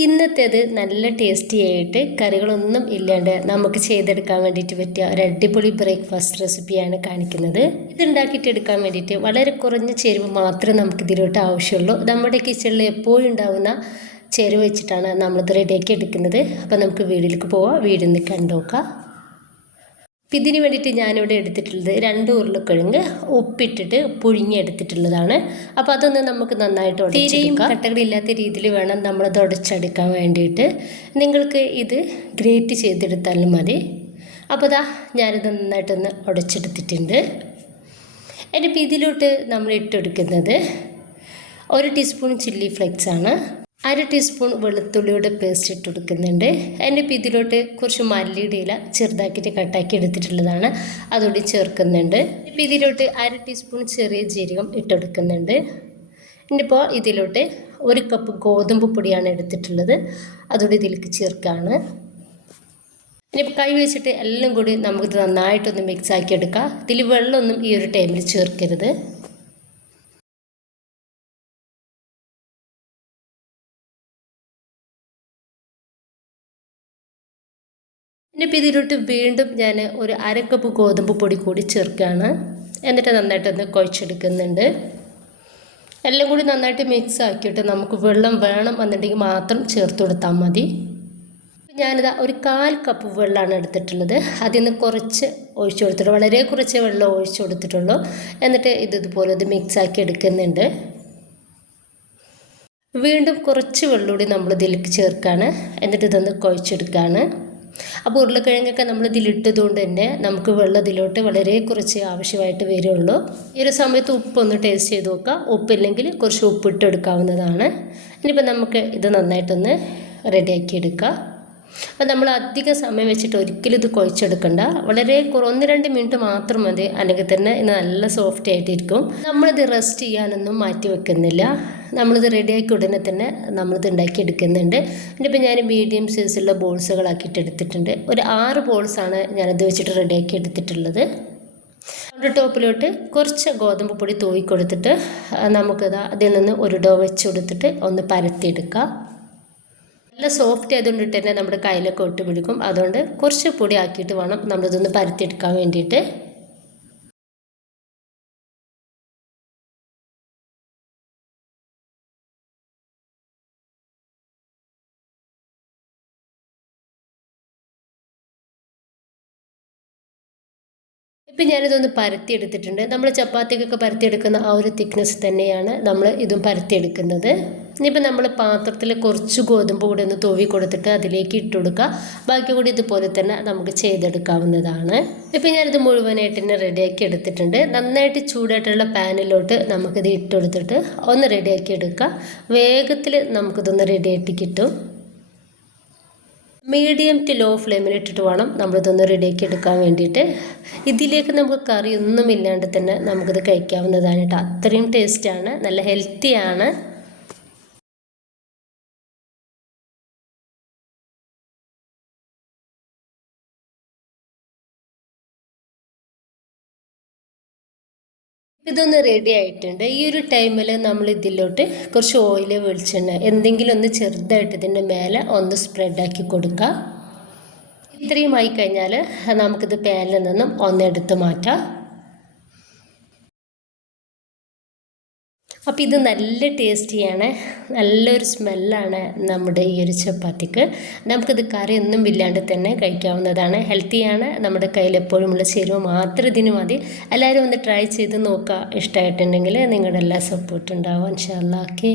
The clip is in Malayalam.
ഇന്നത്തേത് നല്ല ടേസ്റ്റി ആയിട്ട് കറികളൊന്നും ഇല്ലാണ്ട് നമുക്ക് ചെയ്തെടുക്കാൻ വേണ്ടിയിട്ട് പറ്റിയ ഒരു അടിപൊളി ബ്രേക്ക്ഫാസ്റ്റ് റെസിപ്പിയാണ് കാണിക്കുന്നത്. ഇത് ഉണ്ടാക്കിയിട്ട് എടുക്കാൻ വേണ്ടിയിട്ട് വളരെ കുറഞ്ഞ ചേരുവ മാത്രമേ നമുക്ക് ഇതിലോട്ട് ആവശ്യമുള്ളൂ. നമ്മുടെ കിച്ചണിൽ എപ്പോഴും ഉണ്ടാകുന്ന ചേരുവ വെച്ചിട്ടാണ് നമ്മളിത് റെഡിയാക്കി എടുക്കുന്നത്. അപ്പോൾ നമുക്ക് വീട്ടിലേക്ക് പോവാം. വീടിൽ നിന്ന് കണ്ടുനോക്കാം അപ്പം ഇതിന് വേണ്ടിയിട്ട് ഞാനിവിടെ എടുത്തിട്ടുള്ളത് രണ്ട് ഉരുളക്കിഴങ്ങ് ഉപ്പിട്ടിട്ട് പുഴുങ്ങിയെടുത്തിട്ടുള്ളതാണ്. അപ്പോൾ അതൊന്ന് നമുക്ക് നന്നായിട്ട് തീരെയും കട്ടകളില്ലാത്ത രീതിയിൽ വേണം നമ്മൾ ഉടച്ചെടുക്കാൻ വേണ്ടിയിട്ട്. നിങ്ങൾക്ക് ഇത് ഗ്രേറ്റ് ചെയ്തെടുത്താലും മതി. അപ്പോൾ അതാ ഞാനിത് നന്നായിട്ടൊന്ന് ഉടച്ചെടുത്തിട്ടുണ്ട്. എന്നിപ്പോൾ ഇതിലോട്ട് നമ്മൾ ഇട്ടെടുക്കുന്നത് ഒരു ടീസ്പൂൺ ചില്ലി ഫ്ലേക്സ് ആണ് അര ടീസ്പൂൺ വെളുത്തുള്ളിയുടെ പേസ്റ്റ് ഇട്ട് കൊടുക്കുന്നുണ്ട്. അതിന്റെ ഇതിലോട്ട് കുറച്ച് മല്ലിയുടെ ഇല ചെറുതാക്കിയിട്ട് കട്ടാക്കി എടുത്തിട്ടുള്ളതാണ്. അതുകൂടി ചേർക്കുന്നുണ്ട്. ഇപ്പം ഇതിലോട്ട് അര ടീസ്പൂൺ ചെറിയ ജീരകം ഇട്ട് കൊടുക്കുന്നുണ്ട്. ഇനിയിപ്പോൾ ഇതിലോട്ട് ഒരു കപ്പ് ഗോതമ്പ് പൊടിയാണ് എടുത്തിട്ടുള്ളത്. അതുകൂടി ഇതിലേക്ക് ചേർക്കുകയാണ് ഇനി കൈ വെച്ചിട്ട് എല്ലാം കൂടി നമുക്കിത് നന്നായിട്ടൊന്ന് മിക്സ് ആക്കി എടുക്കാം. ഇതിൽ വെള്ളമൊന്നും ഈ ഒരു ടൈമിൽ ചേർക്കരുത്. ഇനിയിപ്പോൾ ഇതിലോട്ട് വീണ്ടും ഞാൻ ഒരു അരക്കപ്പ് കപ്പ് ഗോതമ്പ് പൊടി കൂടി ചേർക്കുകയാണ്. എന്നിട്ട് നന്നായിട്ടൊന്ന് കുഴച്ചെടുക്കുന്നുണ്ട്. എല്ലാം കൂടി നന്നായിട്ട് മിക്സ് ആക്കിയിട്ട് നമുക്ക് വെള്ളം വേണം എന്നുണ്ടെങ്കിൽ മാത്രം ചേർത്ത് കൊടുത്താൽ മതി. ഞാനിത് ഒരു കാൽ കപ്പ് വെള്ളമാണ് എടുത്തിട്ടുള്ളത്. അതിൽ നിന്ന് കുറച്ച് ഒഴിച്ചു കൊടുത്തിട്ടുള്ളൂ. വളരെ കുറച്ച് വെള്ളം ഒഴിച്ചു കൊടുത്തിട്ടുള്ളൂ. എന്നിട്ട് ഇത് ഇതുപോലെ ഇത് മിക്സ് ആക്കി എടുക്കുന്നുണ്ട്. വീണ്ടും കുറച്ച് വെള്ളം കൂടി നമ്മൾ ഇതിലേക്ക് ചേർക്കുകയാണ്. എന്നിട്ട് ഇതൊന്ന് കുഴച്ചെടുക്കുകയാണ്. അപ്പോൾ ഉരുളക്കിഴങ്ങൊക്കെ നമ്മൾ ഇതിലിട്ടത് കൊണ്ട് തന്നെ നമുക്ക് വെള്ളം ഇതിലോട്ട് വളരെ കുറച്ച് ആവശ്യമായിട്ട് വരുള്ളൂ. ഈ ഒരു സമയത്ത് ഉപ്പൊന്ന് ടേസ്റ്റ് ചെയ്ത് നോക്കുക ഉപ്പില്ലെങ്കിൽ കുറച്ച് ഉപ്പിട്ട് എടുക്കാവുന്നതാണ്. ഇനിയിപ്പോൾ നമുക്ക് ഇത് നന്നായിട്ടൊന്ന് റെഡിയാക്കി എടുക്കുക അപ്പം നമ്മൾ അധികം സമയം വെച്ചിട്ട് ഒരിക്കലും ഇത് കുഴച്ചെടുക്കണ്ട. വളരെ ഒന്ന് രണ്ട് മിനിറ്റ് മാത്രം മതി. അല്ലെങ്കിൽ തന്നെ ഇത് നല്ല സോഫ്റ്റ് ആയിട്ടിരിക്കും. നമ്മളിത് റെസ്റ്റ് ചെയ്യാനൊന്നും മാറ്റി വെക്കുന്നില്ല. നമ്മളിത് റെഡിയാക്കി ഉടനെ തന്നെ നമ്മളിത് ഉണ്ടാക്കി എടുക്കുന്നുണ്ട്. ഇനിയിപ്പോൾ ഞാൻ മീഡിയം സൈസുള്ള ബോൾസുകളാക്കിയിട്ട് എടുത്തിട്ടുണ്ട്. ഒരു ആറ് ബോൾസാണ് ഞാനത് വെച്ചിട്ട് റെഡിയാക്കി എടുത്തിട്ടുള്ളത്. അതിന്റെ ടോപ്പിലോട്ട് കുറച്ച് ഗോതമ്പ് പൊടി തൂവി കൊടുത്തിട്ട് നമുക്കത് അതിൽ നിന്ന് ഒരു ഡോ വെച്ച് കൊടുത്തിട്ട് ഒന്ന് പരത്തിയെടുക്കാം. നല്ല സോഫ്റ്റ് ആയതുകൊണ്ടിട്ട് തന്നെ നമ്മുടെ കയ്യിലൊക്കെ ഒട്ട് പിടിക്കും അതുകൊണ്ട് കുറച്ച് പൊടി ആക്കിയിട്ട് വേണം നമ്മളിതൊന്ന് പരത്തിയെടുക്കാൻ വേണ്ടിയിട്ട്. ഇപ്പം ഞാനിതൊന്ന് പരത്തിയെടുത്തിട്ടുണ്ട്. നമ്മൾ ചപ്പാത്തിക്കൊക്കെ പരത്തിയെടുക്കുന്ന ആ ഒരു തിക്നെസ് തന്നെയാണ് നമ്മൾ ഇതും പരത്തിയെടുക്കുന്നത്. ഇനിയിപ്പോൾ നമ്മൾ പാത്രത്തിൽ കുറച്ച് ഗോതമ്പ് കൂടി ഒന്ന് തൂവി കൊടുത്തിട്ട് അതിലേക്ക് ഇട്ട് കൊടുക്കുക. ബാക്കി കൂടി ഇതുപോലെ തന്നെ നമുക്ക് ചെയ്തെടുക്കാവുന്നതാണ്. ഇപ്പം ഞാനിത് മുഴുവനായിട്ട് തന്നെ റെഡിയാക്കി എടുത്തിട്ടുണ്ട്. നന്നായിട്ട് ചൂടായിട്ടുള്ള പാനിലോട്ട് നമുക്കിത് ഇട്ട് കൊടുത്തിട്ട് ഒന്ന് റെഡിയാക്കി എടുക്കുക. വേഗത്തിൽ നമുക്കിതൊന്ന് റെഡിയായിട്ട് കിട്ടും. മീഡിയം ടു ലോ ഫ്ലെയിമിൽ ഇട്ടിട്ട് വേണം നമ്മളിതൊന്ന് റെഡിയാക്കി എടുക്കാൻ വേണ്ടിയിട്ട്. ഇതിലേക്ക് നമുക്ക് കറി ഒന്നും ഇല്ലാണ്ട് തന്നെ നമുക്കിത് കഴിക്കാവുന്നതാണ് കേട്ടോ. അത്രയും ടേസ്റ്റാണ് നല്ല ഹെൽത്തിയാണ് ഇതൊന്ന് റെഡി ആയിട്ടുണ്ട്. ഈ ഒരു ടൈമിൽ നമ്മൾ ഇതിലോട്ട് കുറച്ച് ഓയിൽ വെളിച്ചെണ്ണ എന്തെങ്കിലും ഒന്ന് ചെറുതായിട്ട് ഇതിന്റെ മേലെ ഒന്ന് സ്പ്രെഡാക്കി കൊടുക്കുക. ഇത്രയും ആയി കഴിഞ്ഞാൽ നമുക്കിത് പാനിൽ നിന്നും ഒന്നെടുത്ത് മാറ്റാം. അപ്പോൾ ഇത് നല്ല ടേസ്റ്റിയാണ് നല്ലൊരു സ്മെല്ലാണ് നമ്മുടെ ഈ ഒരു ചപ്പാത്തിക്ക്. നമുക്കിത് കറിയൊന്നും ഇല്ലാണ്ട് തന്നെ കഴിക്കാവുന്നതാണ്. ഹെൽത്തിയാണ് നമ്മുടെ കയ്യിൽ എപ്പോഴും ഉള്ള ചേരുവ മാത്രം ഇതിന് മതി. എല്ലാവരും ഒന്ന് ട്രൈ ചെയ്ത് നോക്കുക ഇഷ്ടമായിട്ടുണ്ടെങ്കിൽ നിങ്ങളുടെ എല്ലാ സപ്പോർട്ടും ഉണ്ടാവും. ഇൻഷാല്ലാ ഓക്കെ